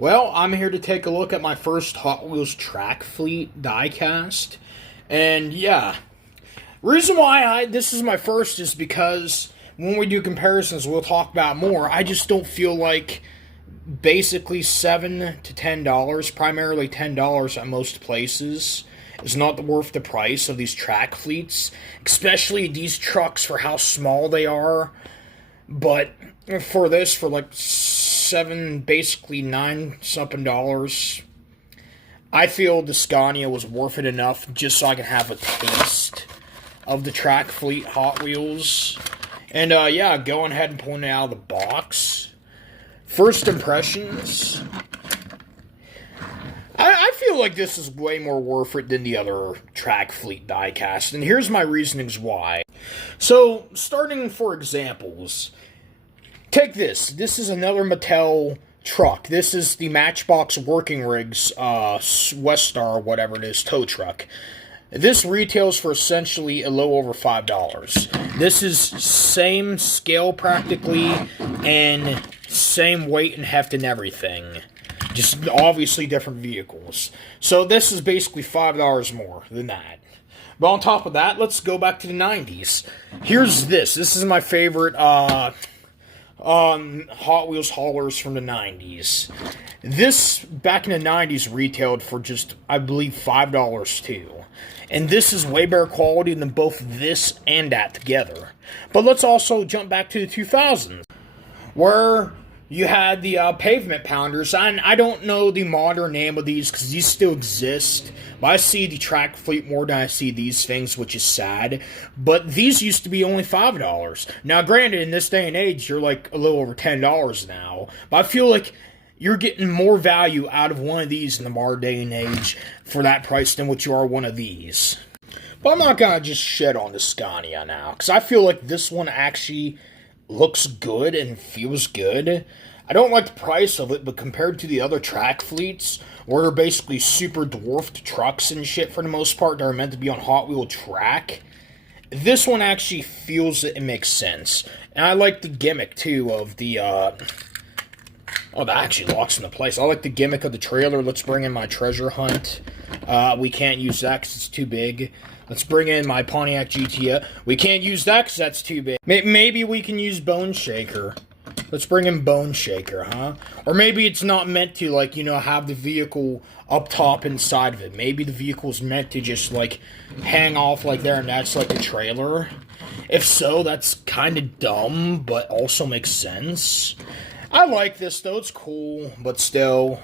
Well, I'm here to take a look at my first Hot Wheels track fleet diecast. And yeah, reason why this is my first is because when we do comparisons, we'll talk about more. I just don't feel like basically $7 to $10, primarily $10 at most places, is not worth the price of these track fleets, especially these trucks for how small they are. But for this, for like seven, basically nine something dollars, I feel the Scania was worth it enough just so I can have a taste of the track fleet Hot Wheels. And yeah, going ahead and pulling it out of the box. First impressions. I feel like this is way more worth it than the other track fleet diecast, and here's my reasonings why. So, starting for examples, take this. This is another Mattel truck. This is the Matchbox Working Rigs Westar, whatever it is, tow truck. This retails for essentially a little over $5. This is same scale practically, and same weight and heft and everything. Just obviously different vehicles. So this is basically $5 more than that. But on top of that, let's go back to the 90s. Here's this. This is my favorite Hot Wheels haulers from the 90s. This, back in the 90s, retailed for just, I believe, $5 too. And this is way better quality than both this and that together. But let's also jump back to the 2000s, where you had the pavement pounders, and I don't know the modern name of these because these still exist, but I see the track fleet more than I see these things, which is sad. But these used to be only $5. Now, granted, in this day and age, you're like a little over $10 now, but I feel like you're getting more value out of one of these in the modern day and age for that price than what you are one of these. But I'm not going to just shit on the Scania now, because I feel like this one actually looks good and feels good. I don't like the price of it, but compared to the other track fleets, where they're basically super dwarfed trucks and shit for the most part that are meant to be on Hot Wheel track, this one actually feels it and makes sense. And I like the gimmick, too, of the, oh, that actually locks into place. I like the gimmick of the trailer. Let's bring in my treasure hunt. We can't use that because it's too big. Let's bring in my Pontiac GTA. We can't use that because that's too big. Maybe we can use Bone Shaker. Let's bring in Bone Shaker, huh? Or maybe it's not meant to, like, you know, have the vehicle up top inside of it. Maybe the vehicle's meant to just, like, hang off like there and that's, like, the trailer. If so, that's kind of dumb, but also makes sense. I like this, though. It's cool, but still.